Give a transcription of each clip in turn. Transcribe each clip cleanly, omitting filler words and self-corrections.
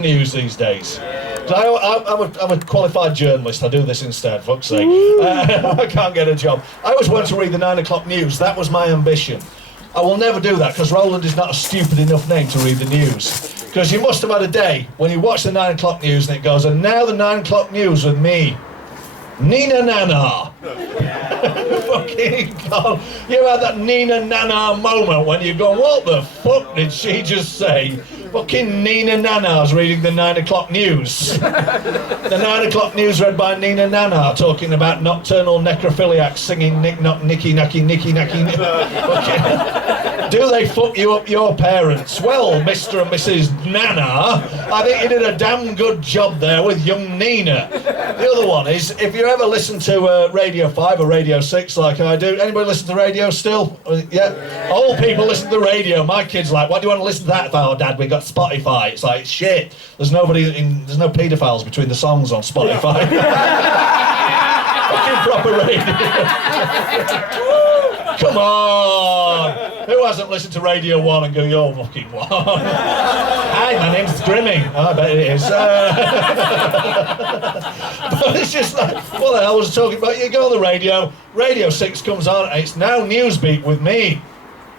news these days. I'm a qualified journalist. I do this instead, fuck's sake. I can't get a job. I always wanted to read the 9 o'clock news. That was my ambition. I will never do that because Roland is not a stupid enough name to read the news. Because you must have had a day when you watch the 9 o'clock news and it goes, and now the 9 o'clock news with me, Nina Nana. Fucking God. You had that Nina Nana moment when you go, what the fuck did she just say? Fucking Nina Nana's reading the 9 o'clock news. The 9 o'clock news read by Nina Nana talking about nocturnal necrophiliacs singing Nick Knock Nicky Nacky Nicky Nacky. Do they fuck you up, your parents? Well, Mr. and Mrs. Nana, I think you did a damn good job there with young Nina. The other one is, if you ever listen to Radio 5 or Radio 6 like I do, anybody listen to radio still? Yeah? Old people listen to the radio. My kid's like, what do you want to listen to that for? Oh, Dad, we got Spotify. It's like, shit. There's no paedophiles between the songs on Spotify. Fucking proper radio. Come on! Who hasn't listened to Radio 1 and go, you're fucking one? Hi, my name's Grimmy. Oh, I bet it is. But it's just like, what the hell was I talking about? You go on the radio, Radio 6 comes on, and it's now Newsbeat with me,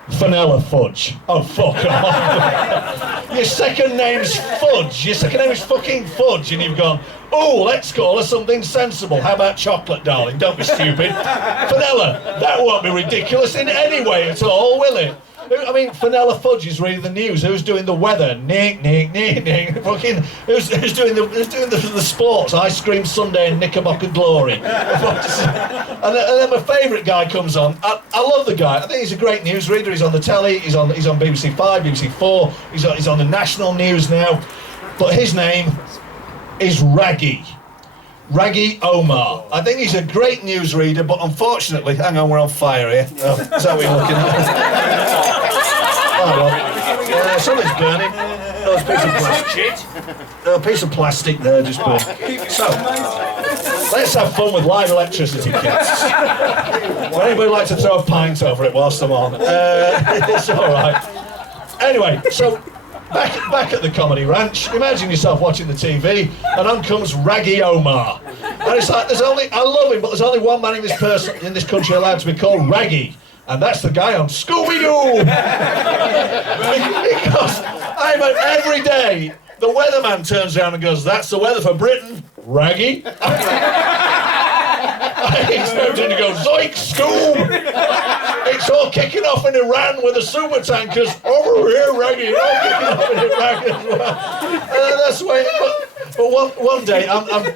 Vanilla Fudge. Oh, fuck off. Your second name's Fudge. Your second name is fucking Fudge, and you've gone, oh, let's call her something sensible. How about chocolate, darling? Don't be stupid. Vanilla, that won't be ridiculous in any way at all, will it? I mean, Vanilla Fudge is reading the news. Who's doing the weather? Nick. Fucking, who's doing the sports? Ice Cream Sunday and Knickerbocker Glory. And then my favourite guy comes on. I love the guy. I think he's a great newsreader. He's on the telly. He's on BBC 5, BBC 4. He's on the national news now. But his name is Raggy Omar. I think he's a great newsreader, but unfortunately, hang on, we're on fire here. Oh, is that what you're looking at? Oh, well. Something's burning. Oh, it's a piece of plastic. A piece of plastic there just burned. So, let's have fun with live electricity, kids. Would anybody like to throw a pint over it whilst I'm on? It's all right. Anyway, so back at the Comedy Ranch, imagine yourself watching the TV, and on comes Raggy Omar. And it's like, I love him, but there's only one man in this country allowed to be called Raggy. And that's the guy on Scooby-Doo! Because every day, the weatherman turns around and goes, that's the weather for Britain, Raggy. He turns in and goes, zoink, Scoob! It's all kicking off in Iran with the super tankers. Over here, Raggy, all kicking off in Iraq as well. That's the way. But one day,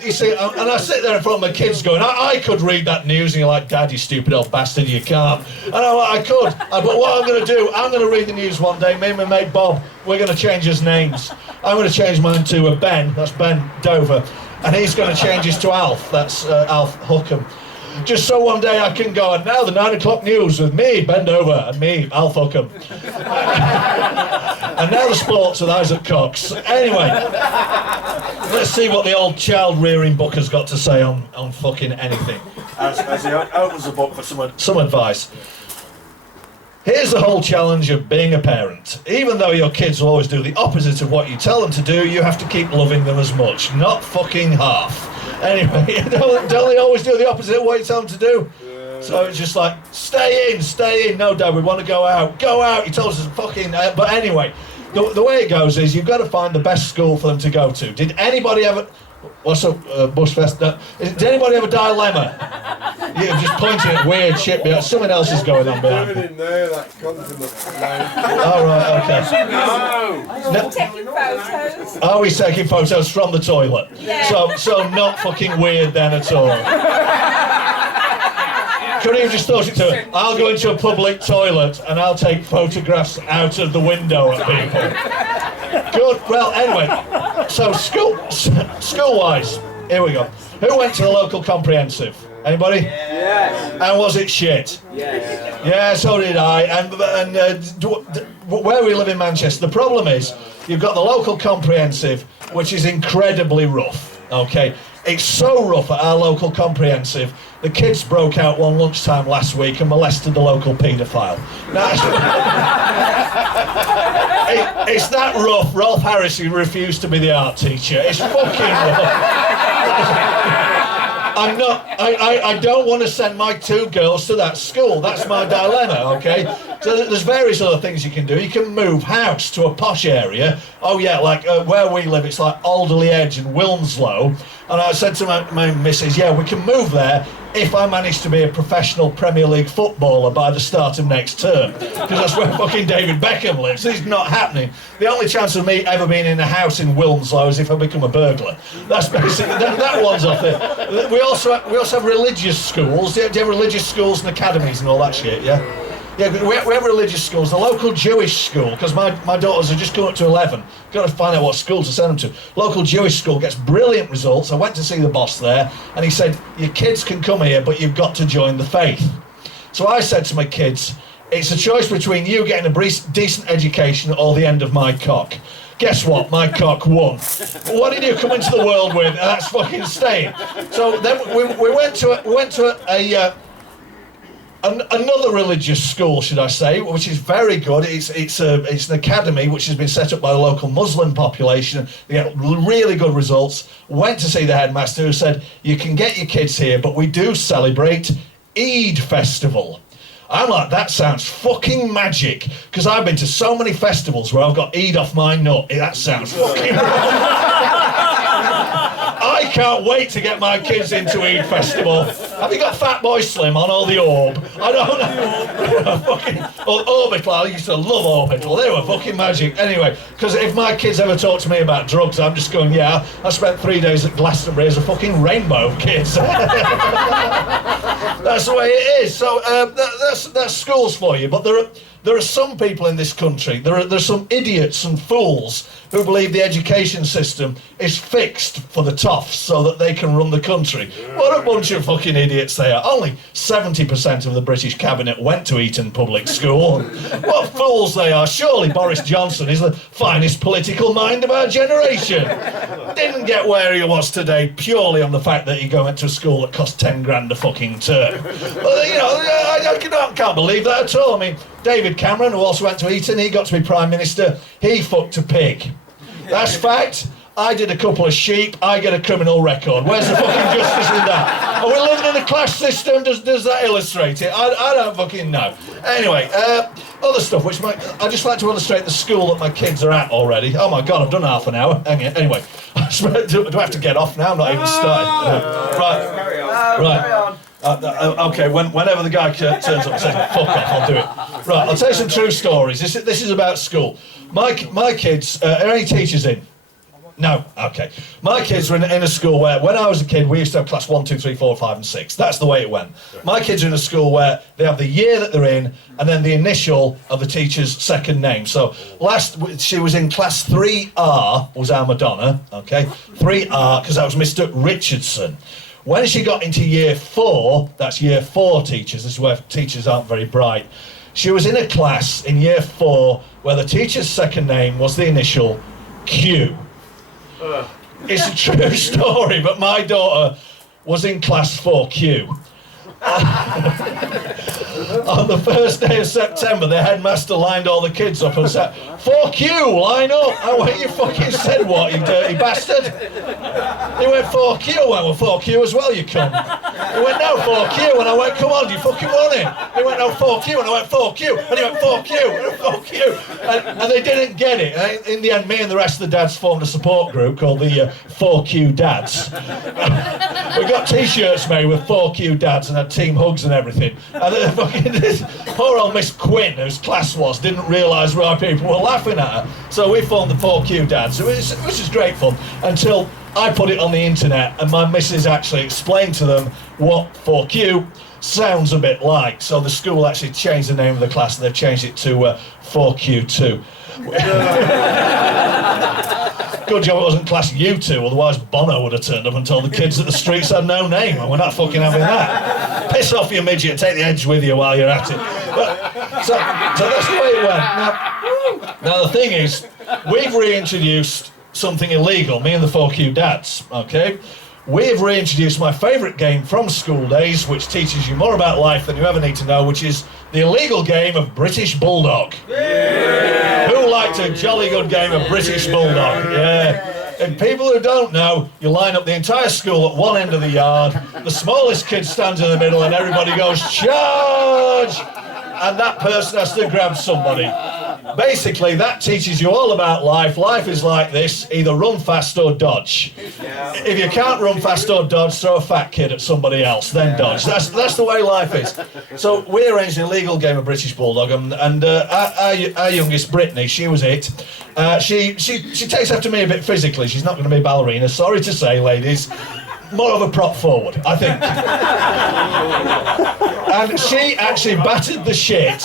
you see, and I sit there in front of my kids going, I could read that news, and you're like, Dad, you stupid old bastard, you can't. And I'm like, I could, but what I'm going to do, I'm going to read the news one day. Me and my mate Bob, we're going to change his names. I'm going to change mine to Ben, that's Ben Dover, and he's going to change his to Alf, that's Alf Hookham. Just so one day I can go, and now the 9 o'clock news with me, Ben Dover, and me, Alf Hookham. And now the sports with Isaac Cox. Anyway, let's see what the old child-rearing book has got to say on fucking anything. As he opens the book for some advice. Here's the whole challenge of being a parent. Even though your kids will always do the opposite of what you tell them to do, you have to keep loving them as much. Not fucking half. Anyway, don't they always do the opposite of what you tell them to do? So it's just like, stay in. No, Dad, we want to go out. Go out. He told us fucking... but anyway, the way it goes is you've got to find the best school for them to go to. Did anybody ever... What's up, bushfest? Did anybody have a dilemma? You're just pointing at weird shit, but something else is going on behind me. Oh, right, okay. No. Taking photos. Oh, he's taking photos from the toilet. Yeah. So not fucking weird then at all. Could he have just thought it to I'll go into a public toilet and I'll take photographs out of the window at people. Good. Well, anyway, so school-wise, here we go. Who went to the local comprehensive? Anybody? Yes. And was it shit? Yes. Yeah, so did I. And where we live in Manchester, the problem is you've got the local comprehensive, which is incredibly rough. Okay. It's so rough at our local comprehensive. The kids broke out one lunchtime last week and molested the local paedophile. Now, it's that rough. Rolf Harris, who refused to be the art teacher. It's fucking rough. I don't want to send my 2 girls to that school. That's my dilemma, okay? So there's various other things you can do. You can move house to a posh area. Oh yeah, like where we live, it's like Alderley Edge and Wilmslow. And I said to my missus, yeah, we can move there if I manage to be a professional Premier League footballer by the start of next term. Because that's where fucking David Beckham lives. It's not happening. The only chance of me ever being in a house in Wilmslow is if I become a burglar. That's basically, that one's off there. We also have religious schools. Do you have religious schools and academies and all that shit, yeah? Yeah, we have religious schools. The local Jewish school, because my daughters are just coming up to 11. Got to find out what school to send them to. Local Jewish school gets brilliant results. I went to see the boss there, and he said, your kids can come here, but you've got to join the faith. So I said to my kids, it's a choice between you getting a decent education or the end of my cock. Guess what? My cock won. What did you come into the world with? That's fucking staying. So then we went to another religious school, should I say, which is very good. It's an academy which has been set up by the local Muslim population. They get really good results. Went to see the headmaster, who said, you can get your kids here, but we do celebrate Eid festival. I'm like, that sounds fucking magic, because I've been to so many festivals where I've got Eid off my nut. That sounds fucking I can't wait to get my kids into Eid Festival. Have you got Fatboy Slim on or the Orb? I don't know. Fucking Orbital. I used to love Orbital. They were fucking magic. Anyway, because if my kids ever talk to me about drugs, I'm just going, yeah, I spent 3 days at Glastonbury as a fucking rainbow of kids. That's the way it is. So that's schools for you. But there are some people in this country, there are some idiots and fools who believe the education system is fixed for the toffs so that they can run the country. What a bunch of fucking idiots they are. Only 70% of the British cabinet went to Eton Public School. What fools they are. Surely Boris Johnson is the finest political mind of our generation. Didn't get where he was today purely on the fact that he went to a school that cost 10 grand a fucking term. Well, you know, I can't believe that at all. I mean, David Cameron, who also went to Eton, he got to be Prime Minister, he fucked a pig. That's fact. I did a couple of sheep, I get a criminal record. Where's the fucking justice in that? Are we living in a class system? Does that illustrate it? I don't fucking know. Anyway, other stuff, which I just like to illustrate the school that my kids are at already. Oh my God, I've done half an hour. Anyway, do I have to get off now? I'm not even started. Right. Okay, whenever the guy turns up and says, fuck off, I'll do it. Right, I'll tell you some true stories. This is about school. My kids, are any teachers in? No, okay. My kids were in a school where, when I was a kid, we used to have class 1, 2, 3, 4, 5 and 6. That's the way it went. My kids are in a school where they have the year that they're in and then the initial of the teacher's second name. So she was in class 3R, was our Madonna, okay? 3R, because that was Mr. Richardson. When she got into year 4, that's year 4 teachers, this is where teachers aren't very bright. She was in a class in year 4 where the teacher's second name was the initial Q. It's a true story, but my daughter was in class 4Q. On the first day of September, the headmaster lined all the kids up and said, 4Q, line up. I went, you fucking said what, you dirty bastard? He went, 4Q. I went, well, 4Q as well, you cunt. He went, no, 4Q. And I went, come on, do you fucking want it? He went, no, 4Q. And I went, 4Q. And he went, 4Q. And 4Q. And they didn't get it. And in the end, me and the rest of the dads formed a support group called the 4Q Dads. We got T-shirts made with 4Q Dads and had team hugs and everything. And this poor old Miss Quinn, whose class was, didn't realise why people were laughing at her. So we formed the 4Q Dads, which is great fun, until I put it on the internet and my missus actually explained to them what 4Q sounds a bit like. So the school actually changed the name of the class and they've changed it to 4Q2. Good job it wasn't class U2, otherwise Bono would have turned up and told the kids that the streets had no name, and we're not fucking having that. Piss off, you midget, take the edge with you while you're at it. But, so that's the way it went. Now the thing is, we've reintroduced something illegal, me and the 4Q Dads, okay? we have reintroduced my favourite game from school days, which teaches you more about life than you ever need to know, which is the illegal game of British Bulldog. Yeah. Who liked a jolly good game of British Bulldog? Yeah. And people who don't know, you line up the entire school at one end of the yard, the smallest kid stands in the middle and everybody goes, charge! And that person has to grab somebody. Basically, that teaches you all about life. Life is like this, either run fast or dodge. If you can't run fast or dodge, throw a fat kid at somebody else, then dodge. That's the way life is. So we arranged an illegal game of British Bulldog, and our youngest, Brittany, she was it. She takes after me a bit physically. She's not going to be a ballerina, sorry to say, ladies. More of a prop forward, I think. And she actually battered the shit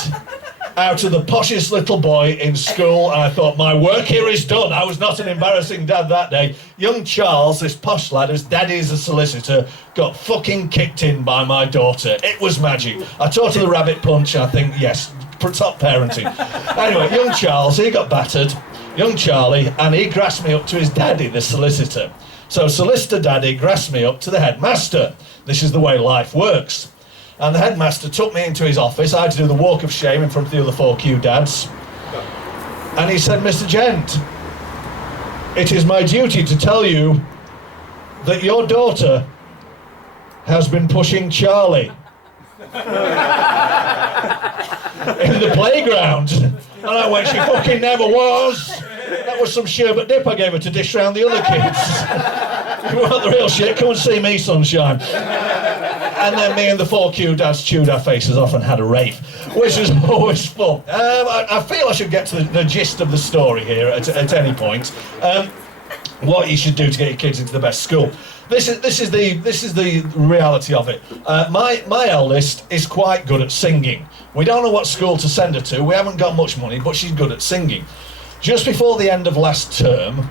out of the poshest little boy in school, and I thought, my work here is done. I was not an embarrassing dad that day. Young Charles, this posh lad whose daddy is a solicitor, got fucking kicked in by my daughter. It was magic. I taught her the rabbit punch, and I think, yes, top parenting. Anyway, young Charles, he got battered, young Charlie, and he grassed me up to his daddy, the solicitor. So solicitor daddy grassed me up to the headmaster. This is the way life works. And the headmaster took me into his office. I had to do the walk of shame in front of the other 4Q dads. And he said, Mr. Gent, it is my duty to tell you that your daughter has been pushing Charlie in the playground. And I went, she fucking never was. That was some sherbet dip I gave her to dish round the other kids. If you want the real shit, come and see me, sunshine. And then me and the 4Q dads chewed our faces off and had a rave, which was always fun. I feel I should get to the gist of the story here at any point. What you should do to get your kids into the best school. This is the reality of it. My eldest is quite good at singing. We don't know what school to send her to. We haven't got much money, but she's good at singing. Just before the end of last term,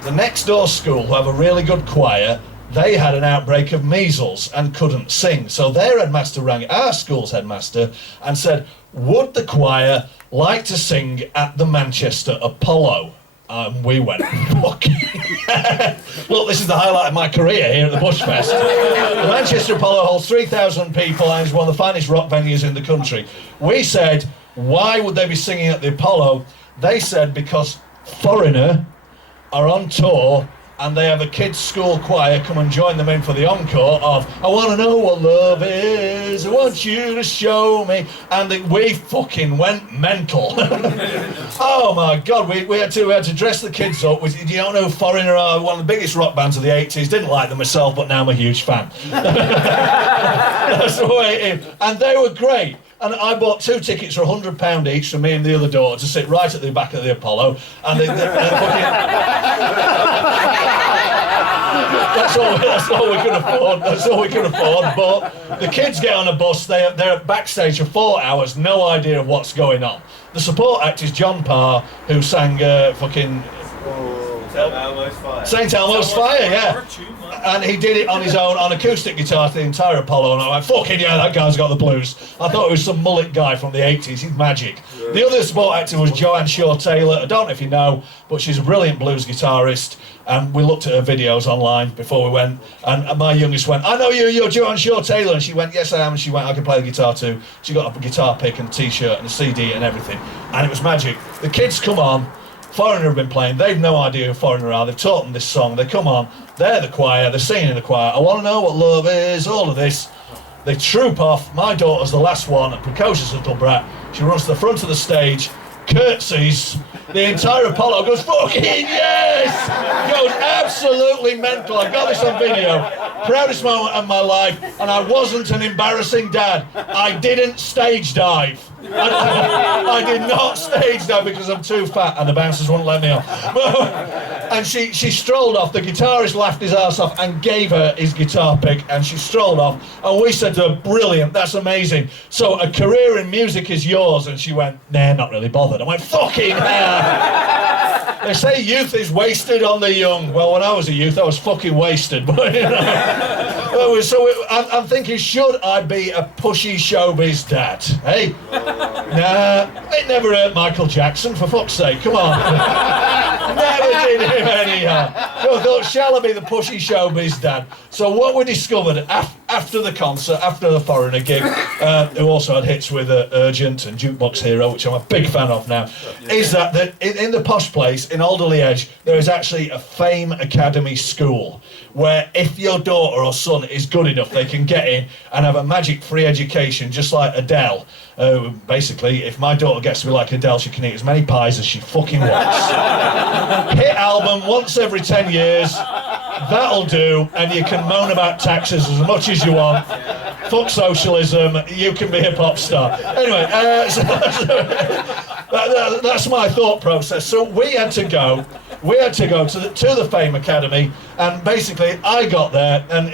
the next door school, who have a really good choir, they had an outbreak of measles and couldn't sing. So their headmaster rang our school's headmaster and said, would the choir like to sing at the Manchester Apollo? And we went, fuck. Look, this is the highlight of my career here at the Bushfest. The Manchester Apollo holds 3,000 people and is one of the finest rock venues in the country. We said, why would they be singing at the Apollo? They said, because Foreigner are on tour and they have a kids' school choir come and join them in for the encore of I want to know what love is, I want you to show me. And we fucking went mental. Oh my God, we had to dress the kids up. You don't know who Foreigner are, one of the biggest rock bands of the 80s. Didn't like them myself, but now I'm a huge fan. That's the way it is. And they were great. And I bought 2 tickets for £100 each for me and the other daughter to sit right at the back of the Apollo. And that's all we could afford. That's all we could afford. But the kids get on a bus. They're backstage for 4 hours. No idea of what's going on. The support act is John Parr, who sang St. Elmo's Fire, yeah. And he did it on his own, on acoustic guitar to the entire Apollo, and I went, fucking yeah, that guy's got the blues. I thought it was some mullet guy from the 80s, he's magic. Yeah. The other support actor was Joanne Shaw-Taylor. I don't know if you know, but she's a brilliant blues guitarist, and we looked at her videos online before we went, and my youngest went, I know you're Joanne Shaw-Taylor, and she went, yes I am, and she went, I can play the guitar too. She got a guitar pick and a t-shirt and a CD and everything, and it was magic. The kids come on, Foreigner have been playing, they've no idea who Foreigner are, they've taught them this song, they come on, they're the choir, they're singing in the choir, I want to know what love is, all of this. They troop off, my daughter's the last one, a precocious little brat, she runs to the front of the stage, curtsies, the entire Apollo goes, fucking yes! Goes absolutely mental, I've got this on video, proudest moment of my life, and I wasn't an embarrassing dad, I didn't stage dive. I did not stage dive because I'm too fat and the bouncers wouldn't let me off. And she strolled off, the guitarist laughed his ass off and gave her his guitar pick and she strolled off and we said to her, brilliant, that's amazing. So a career in music is yours, and she went, nah, not really bothered. I went, fucking hell. They say youth is wasted on the young. Well, when I was a youth, I was fucking wasted. But, you know. I'm thinking, should I be a pushy showbiz dad? Hey? Nah, it never hurt Michael Jackson, for fuck's sake. Come on. Never did him any harm. So I thought, shall I be the pushy showbiz dad? So what we discovered after the concert, after the Foreigner gig, who also had hits with Urgent and Jukebox Hero, which I'm a big fan of now, is that in the posh place in Alder Liège, there is actually a Fame Academy school where if your daughter or son is good enough, they can get in and have a magic free education, just like Adele. Basically, if my daughter gets to be like Adele, she can eat as many pies as she fucking wants. Hit album once every 10 years, that'll do, and you can moan about taxes as much as you want. Fuck socialism, you can be a pop star. Anyway, that's my thought process. So we had to go to the Fame Academy, and basically I got there, and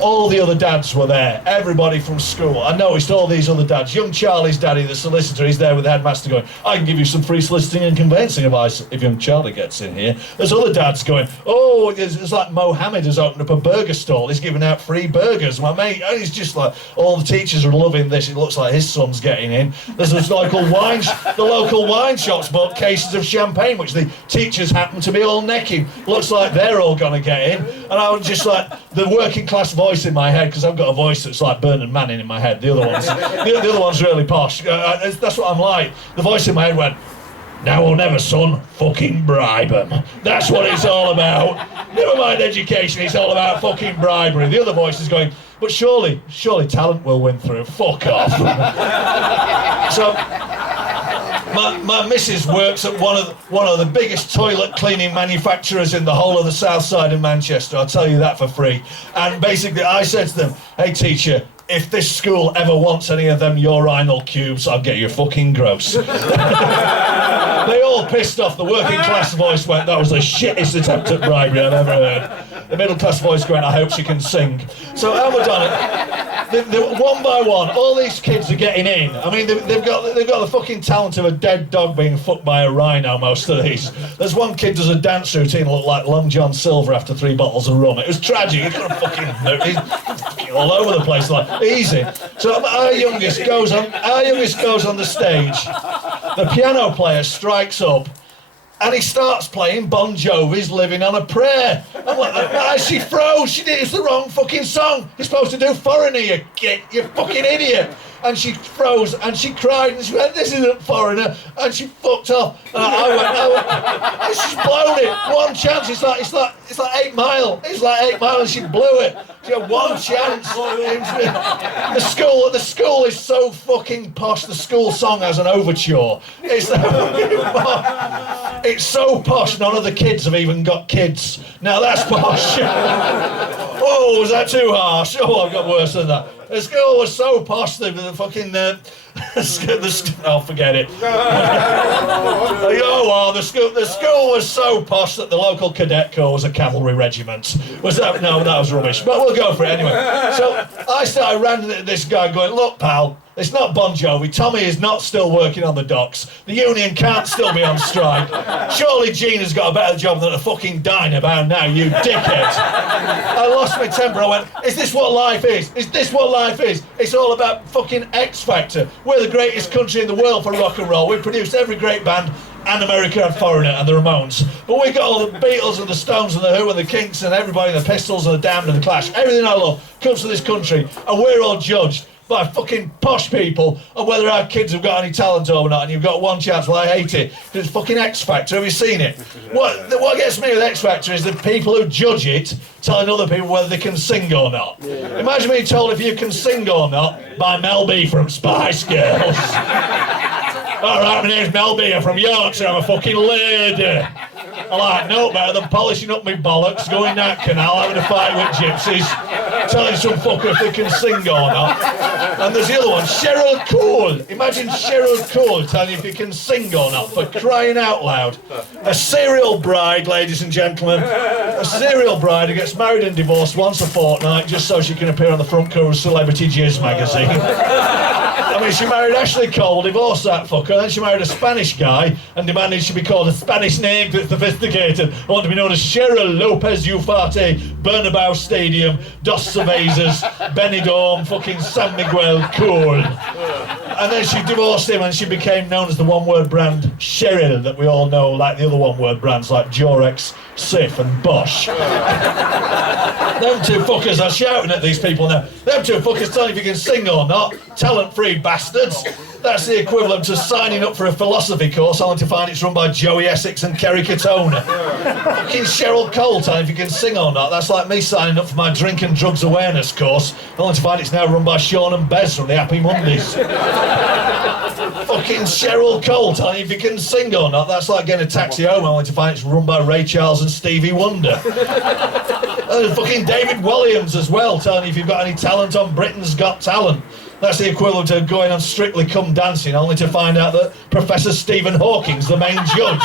all the other dads were there, everybody from school. I noticed all these other dads. Young Charlie's daddy, the solicitor, he's there with the headmaster going, I can give you some free soliciting and conveyancing advice if young Charlie gets in here. There's other dads going, oh, it's like Mohammed has opened up a burger stall. He's giving out free burgers. My mate, he's just like, all the teachers are loving this. It looks like his son's getting in. There's this the local wine shops bought cases of champagne, which the teachers happen to be all necking. Looks like they're all going to get in. And I was just like, the working class voice in my head, because I've got a voice that's like Bernard Manning in my head. The other one's really posh. That's what I'm like. The voice in my head went, now or never, son, fucking bribe them. That's what it's all about. Never mind education, it's all about fucking bribery. The other voice is going, but surely talent will win through. Fuck off. So my missus works at one of the biggest toilet cleaning manufacturers in the whole of the south side of Manchester. I'll tell you that for free. And basically I said to them, hey teacher, if this school ever wants any of them urinal cubes, I'll get you fucking gross. They all pissed off. The working class voice went, that was the shittest attempt at bribery I've ever heard. The middle class voice going, I hope she can sing. So how we've done it, one by one, all these kids are getting in. I mean, they've got the fucking talent of a dead dog being fucked by a rhino, most of these. There's one kid does a dance routine look like Long John Silver after 3 bottles of rum. It was tragic. He's fucking all over the place, like, easy. So our youngest goes on the stage. The piano player strikes up and he starts playing Bon Jovi's Living on a Prayer. I'm like, she froze, it's the wrong fucking song. You're supposed to do Foreigner, you fucking idiot. And she froze and she cried and she went, this isn't Foreigner, and she fucked off. And I went, and she's blown it. One chance, it's like 8 Mile. It's like 8 Mile and she blew it. She had one chance. The school is so fucking posh. The school song has an overture. It's so posh, none of the kids have even got kids. Now that's posh. Oh, was that too harsh? Oh, I've got worse than that. The school was so posh, the fucking... oh, forget it. The school was so posh that the local cadet corps was a cavalry regiment. Was that? No, that was rubbish. But we'll go for it anyway. So I started ranting at this guy going, look, pal, it's not Bon Jovi. Tommy is not still working on the docks. The union can't still be on strike. Surely Gina's got a better job than a fucking diner bound now, you dickhead. I lost my temper. I went, is this what life is? Is this what life is? It's all about fucking X Factor. We're the greatest country in the world for rock and roll. We produced every great band, and America had Foreigner and the Ramones. But we got all the Beatles and the Stones and the Who and the Kinks and everybody, the Pistols and the Damned and the Clash. Everything I love comes to this country, and we're all judged by fucking posh people on whether our kids have got any talent or not, and you've got one chance. Well, I hate it. It's fucking X Factor. Have you seen it? What gets me with X Factor is the people who judge it telling other people whether they can sing or not. Yeah. Imagine being told if you can sing or not by Mel B from Spice Girls. All right, my name's Mel B. I'm from Yorkshire. I'm a fucking lady. I like no better than polishing up my bollocks, going down canal, having a fight with gypsies, telling some fucker if they can sing or not. And there's the other one, Cheryl Cole. Imagine Cheryl Cole telling you if you can sing or not, for crying out loud. A serial bride, ladies and gentlemen. A serial bride who gets married and divorced once a fortnight just so she can appear on the front cover of Celebrity Jizz magazine. I mean, she married Ashley Cole, divorced that fucker, then she married a Spanish guy and demanded she be called a Spanish name that's sophisticated. I want to be known as Cheryl Lopez Ufarte, Bernabeu Stadium, Dos Cervezas, Benidorm, fucking San Miguel, cool. And then she divorced him and she became known as the one-word brand Cheryl that we all know, like the other one-word brands like Jorex, Sif and Bosch. Them two fuckers are shouting at these people now. Them two fuckers telling if you can sing or not. Talent-free bastards. That's the equivalent to signing up for a philosophy course only to find it's run by Joey Essex and Kerry Katona. Fucking Cheryl Cole telling if you can sing or not. That's like me signing up for my drink and drugs awareness course only to find it's now run by Sean and Bez from the Happy Mondays. Fucking Cheryl Cole telling if you can sing or not. That's like getting a taxi home only to find it's run by Ray Charles and Stevie Wonder. And fucking David Williams as well telling if you've got any talent on Britain's Got Talent. That's the equivalent of going on Strictly Come Dancing only to find out that Professor Stephen Hawking's the main judge.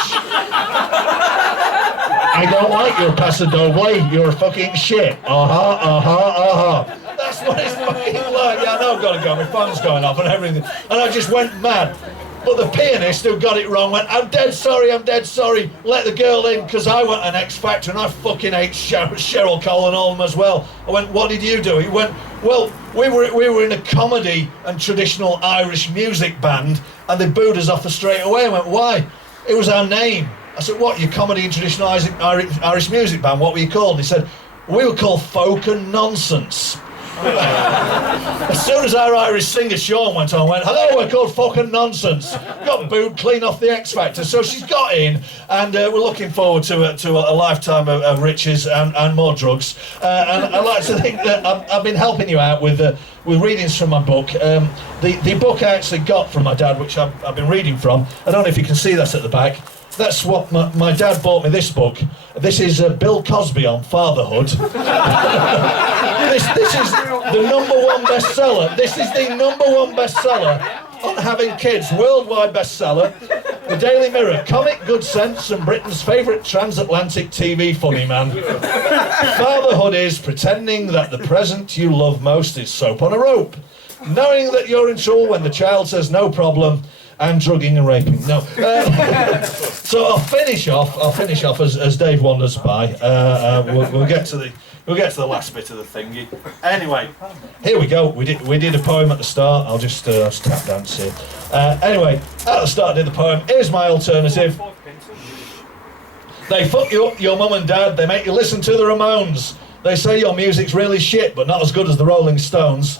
I don't like your Pastor Dobley, you're fucking shit. That's what it's fucking like. Yeah, I know I've got to go, my phone's going off and everything. And I just went mad. But the pianist who got it wrong went, I'm dead sorry, let the girl in, because I went an X Factor and I fucking hate Cheryl Cole and all of them as well. I went, what did you do? He went, well, we were in a comedy and traditional Irish music band and they booed us off straight away. I went, why? It was our name. I said, what, your comedy and traditional Irish music band, what were you called? And he said, we were called Folk and Nonsense. As soon as our Irish singer Sean went on, went, hello, we're called fucking Nonsense. Got booed clean off the X Factor. So she's got in, and we're looking forward to a lifetime of riches and more drugs. And I like to think that I've been helping you out with readings from my book. The book I actually got from my dad, which I've been reading from. I don't know if you can see that at the back. That's what my dad bought me this book. This is Bill Cosby on fatherhood. This is the #1 bestseller. This is the #1 bestseller on having kids, worldwide bestseller. The Daily Mirror, comic, good sense, and Britain's favourite transatlantic TV funny man. Fatherhood is pretending that the present you love most is soap on a rope. Knowing that you're in trouble when the child says no problem, and drugging and raping. No. So I'll finish off as Dave wanders by. We'll get to the last bit of the thingy. Anyway, here we go. We did a poem at the start. I'll just tap dance here. Anyway, at the start I did the poem. Here's my alternative. They fuck you up, your mum and dad. They make you listen to the Ramones. They say your music's really shit, but not as good as the Rolling Stones.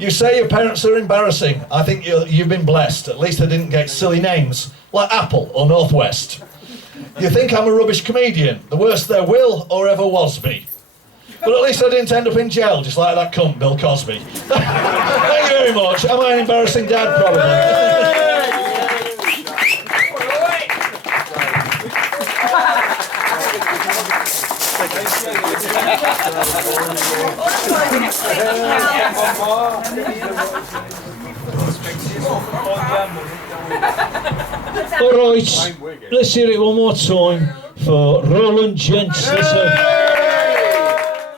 You say your parents are embarrassing. I think you've been blessed. At least they didn't get silly names, like Apple or Northwest. You think I'm a rubbish comedian, the worst there will or ever was be. But at least I didn't end up in jail, just like that cunt, Bill Cosby. Thank you very much. Am I an embarrassing dad? Probably. All right, let's hear it one more time for Roland, gent. Listen.